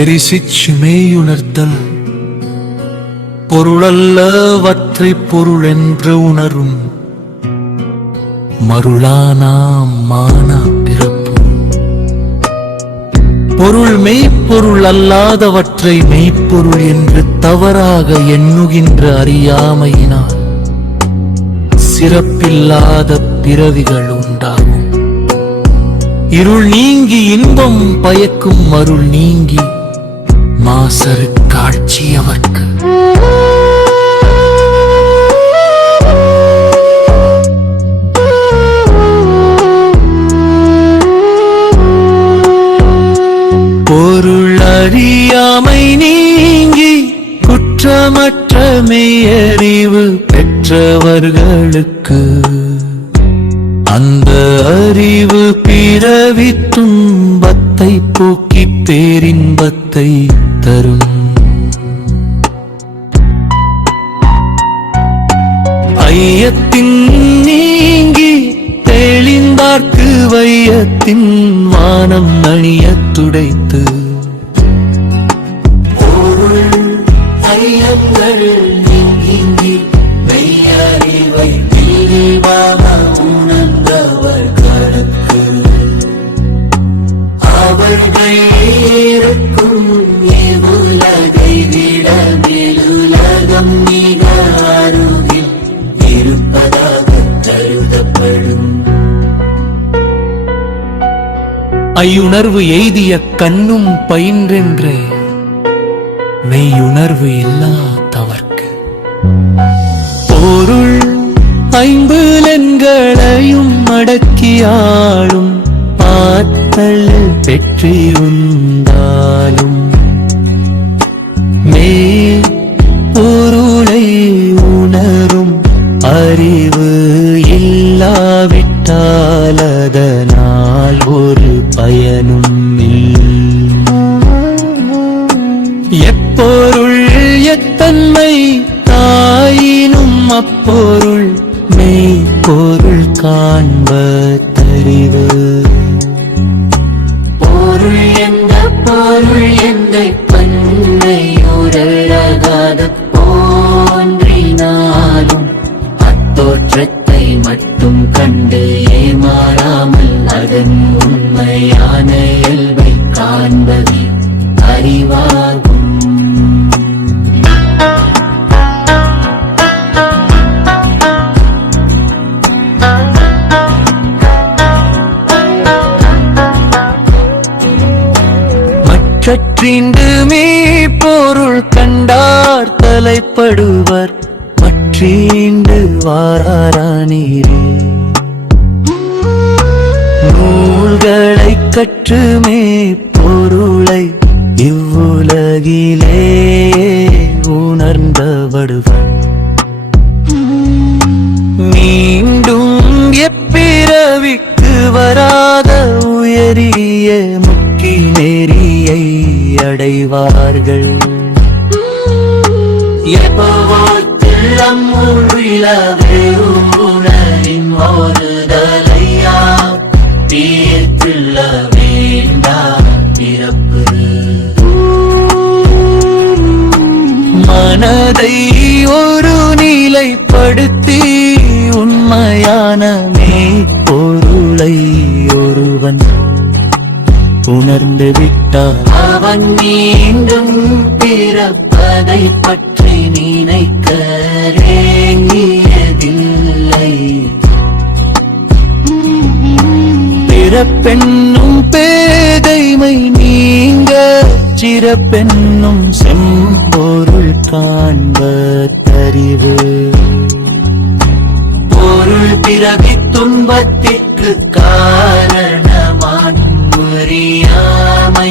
எரிசிச்சு மெய்யுணர்தல் பொருளல்லவற்றை பொருள் என்று உணரும் மருளானாம் மானா பிறப்பு. பொருள் மெய்ப்பொருள் அல்லாதவற்றை மெய்ப்பொருள் என்று தவறாக எண்ணுகின்ற அறியாமையினால் சிறப்பில்லாத பிறவிகள் உண்டாகும். இருள் நீங்கி இன்பம் பயக்கும் அருள் நீங்கி மாசரு காட்சி அவர்க்கு. பொருள் அறியாமை நீங்கி குற்றமற்ற மெய்யறிவு பெற்றவர்களுக்கு அந்த அறிவு பிறவி துன்பத்தை போக்கி பேரின்பத்தை தரும். ஐயத்தின் நீங்கி தெளிந்தார்க்கு வையத்தின் வானம் அணியத் துடைத்து ஐயங்கள் நீங்கி மெய்யறிவை தெளிவாக உணர்ந்தவர்களுக்கு அவர்கள் இருக்கும் இவ்வுலகை விட மேலுலகம் மிக அருகில் இருப்பதாக கருதப்படும். ஐயுணர்வு எய்திய கண்ணும் பயின்றென்று மெய்யுணர்வு இல்லாதவர்க்கு பொருள் ஐம்புலன்களையும் அடக்கியாளும் ஆற்றல் பெற்றிருந்தாலும் மெய் பொருளை உணரும் அறிவு இல்லாவிட்டால் அதனால் ஒரு பயனும் எப்பொருள் எத்தன்மை தாயினும் அப்பொருள் மெய்ப்பொருள் காண்பதறிவு. பொருள் எந்த பொருள் எந்த பன்மையுரழகாது போன்றினாலும் அத்தோற்றத்தை மட்டும் கண்டு ஏமாறாமல் அதன் உண்மையான இயல்பை காண்பதே அறிவாகும். மற்றீண்டு மெய்ப்பொருள் கண்டார் தலைப்படுவர் மற்றீண்டு வாரானீரே. நூல்களை கற்று மெய்ப்பொருளை இவ்வுலகிலே உணர்ந்தவடுவர் மீண்டும் எப்பிறவிக்கு வராத உயரிய முக்கி நெறியை அடைவார்கள். எப்போத்தில்லம் உள்விழவே உணரின் ஒருதலையா தீர்த்துள்ள வேண்டாம் பிறப்பு. மனதை ஒரு நிலைப்படுத்தி உண்மையான மெய்ப்பொருளை ஒருவன் உணர்ந்து விட்டார் அவன் மீண்டும் பிறப்பதை பற்றி நினைக்க வேண்டியதில்லை. பிறப்பென்னும் பேதைமை நீங்க சிறப்பென்னும் செம்பொருள் காண்பதறிவு. பொருள் பிறவி துன்பத்திற்கு காரணமான அறியாமை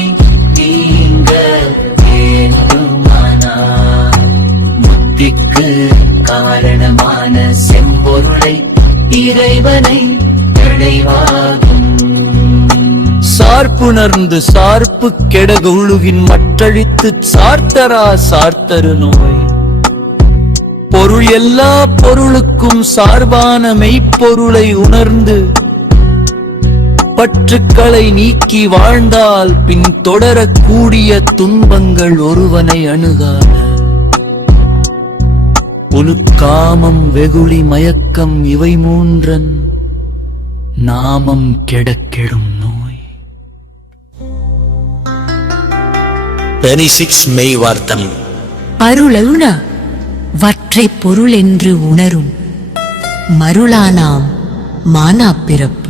நீங்க வேண்டுமானார் முத்திக்கு காரணமான செம்பொருளை இறைவனை அடைவாகும். சார்புணர்ந்து சார்பு கெடக உழுகின் மற்றழித்து சார்த்தரா சார்த்தரு நோய். பொருள் எல்லா பொருளுக்கும் சார்பான மெய்ப்பொருளை உணர்ந்து பற்றுக்களை நீக்கி வாழ்ந்தால் பின் தொடரக்கூடிய துன்பங்கள் ஒருவனை அணுகாத. உலுக்காமம் வெகுளி மயக்கம் இவை மூன்றன் நாமம் கெடக்கெடும் நோய். 26 மெய் வார்த்தம். அருளருண வற்றை பொருள் என்று உணரும் மருளானாம் மானா பிறப்பு.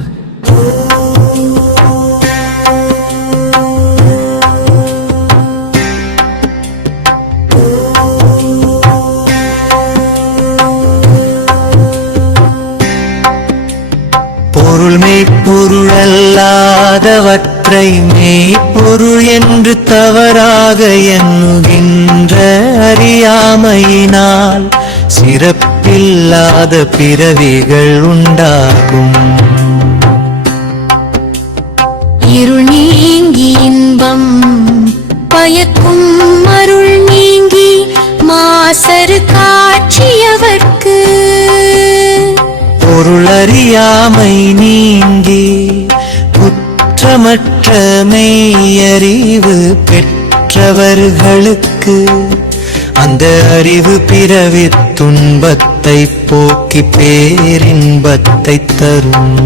பொருள் மெய்ப்பொருள் அல்லாதவற்றை மெய்ப்பொருள் என்று தவறாக எண்ணுகின்ற அறியாமையினால் சிறப்பில்லாத பிறவிகள் உண்டாகும். இருள் நீங்கி இன்பம் பயக்கும் அருள் நீங்கி மாசறு காட்சியவர்க்கு பொருள் அறியாமை நீங்கி குற்றமற்ற மெய்யறிவு பெற்றவர்களுக்கு அந்த அறிவு பிறவி துன்பத்தை போக்கி பேரின்பத்தை தரும்.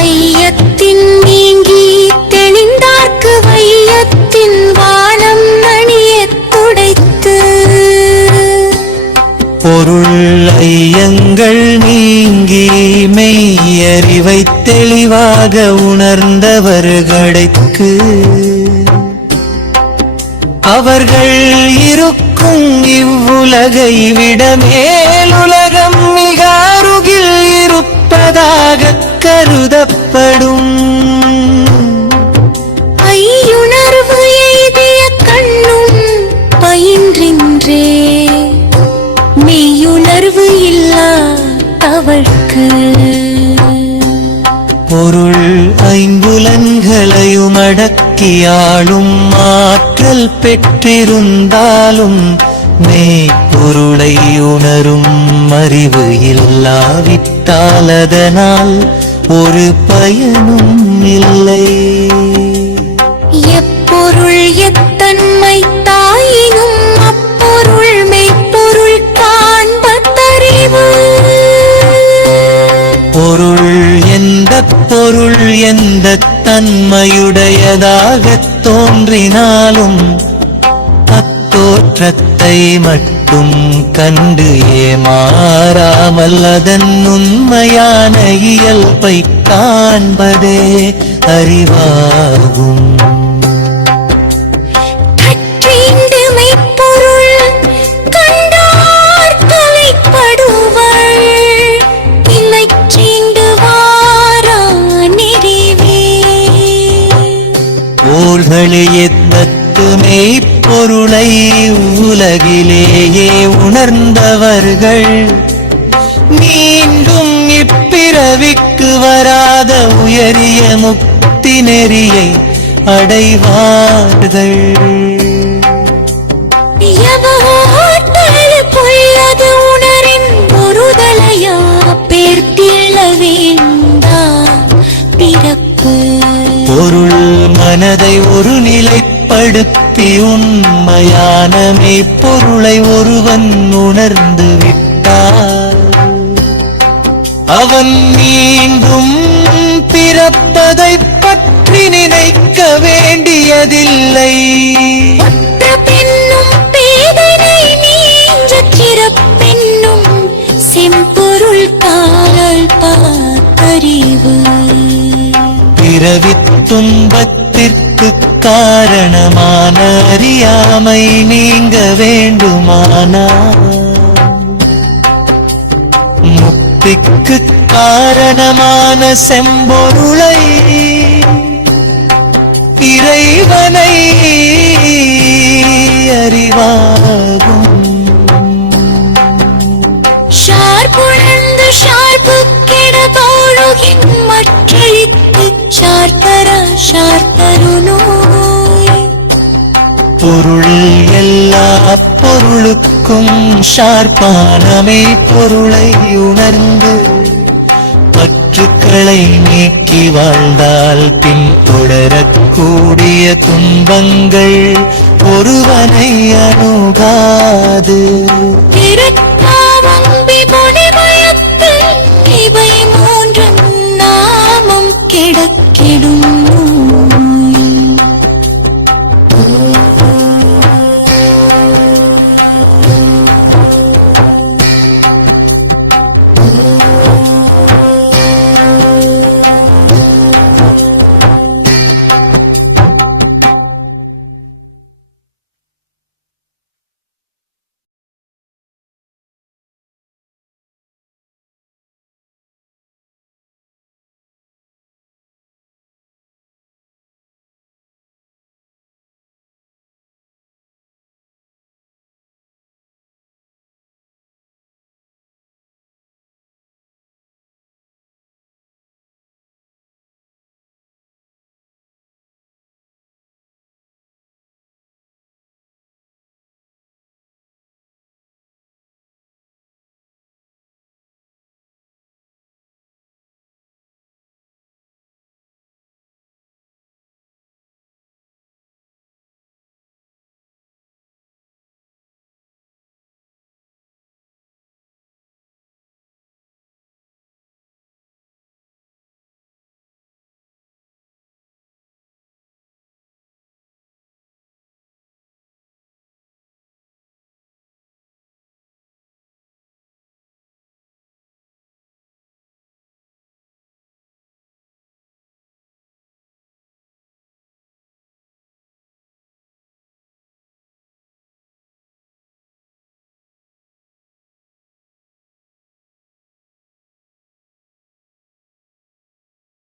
ஐயத்தின் நீங்கி தெளிந்தார்க்கு வையத்தின் வானம் அணியத் துடைத்து பொருள் ஐயங்கள் நீங்கி மெய்யறிவை தெளிவாக உணர்ந்தவர்களுக்கு அவர்கள் இருக்கும் இவ்வுலகை விட மேலுலகம் மிக அருகில் இருப்பதாக கருதப்படும். ஐயுணர்வு எய்திய கண்ணும் பயின்றின்றே மெய்யுணர்வு இல்லா அவர்க்கு பொருள் ஐம்புலன்களையும் அடக்கியாளும் ஆற்றல் பெற்றிருந்தாலும் மெய்ப்பொருளை உணரும் அறிவு இல்லாவிட்டால் அதனால் ஒரு பயனும் இல்லை. எப்பொருள் எத்தன்மை தாயினும் அப்பொருள் மெய்ப்பொருள் காண்பத்தறிவு. பொருள் பொருள் எந்த தன்மையுடையதாகத் தோன்றினாலும் அத்தோற்றத்தை மட்டும் கண்டு ஏமாறாமல் அதன் உண்மையான இயல்பை காண்பதே அறிவாகும். எத்தத்து மெய்ப்பொருளை உலகிலேயே உணர்ந்தவர்கள் மீண்டும் இப்பிறவிக்கு வராத உயரிய முக்தி நெறியை அடைவார்கள். பொய்யது உணரின் பொருதலையா பேர்த்திள்ள வேண்டா பிறப்பு. பொருள் மனதை ஒரு நிலைப்படுத்தி உண்மையான மெய்ப்பொருளை ஒருவன் உணர்ந்து விட்டால் அவன் மீண்டும் பிறப்பதை பற்றி நினைக்க வேண்டியதில்லை. பெண்ணும் பேதனை நீஞ்ச சிறப்பெண்ணும் செம்பொருள் காலல் பார்த்தறிவு. பிறவித் துன்பத்திற்கு காரணமான அறியாமை நீங்க வேண்டுமானால் முக்திக்கு காரணமான செம்பொருளை இறைவனை அறிவாகும். ஷார்புணர்ந்து ஷார்பு கெடதோழுகின் மற்றழித்து ஷார்பர ஷார்பருநோய். பொருள் எல்லா பொருளுக்கும் ஷார்ப்பானமே பொருளை உணர்ந்து துன்பங்களை நீக்கி வாழ்ந்தால் பின் தொடரக்கூடிய துன்பங்கள் ஒருவனை அணுகாது. திருப்பாவம் விபுனிமயத்தில் இவை மூன்றும் நாமம் கிடக்கிடும்.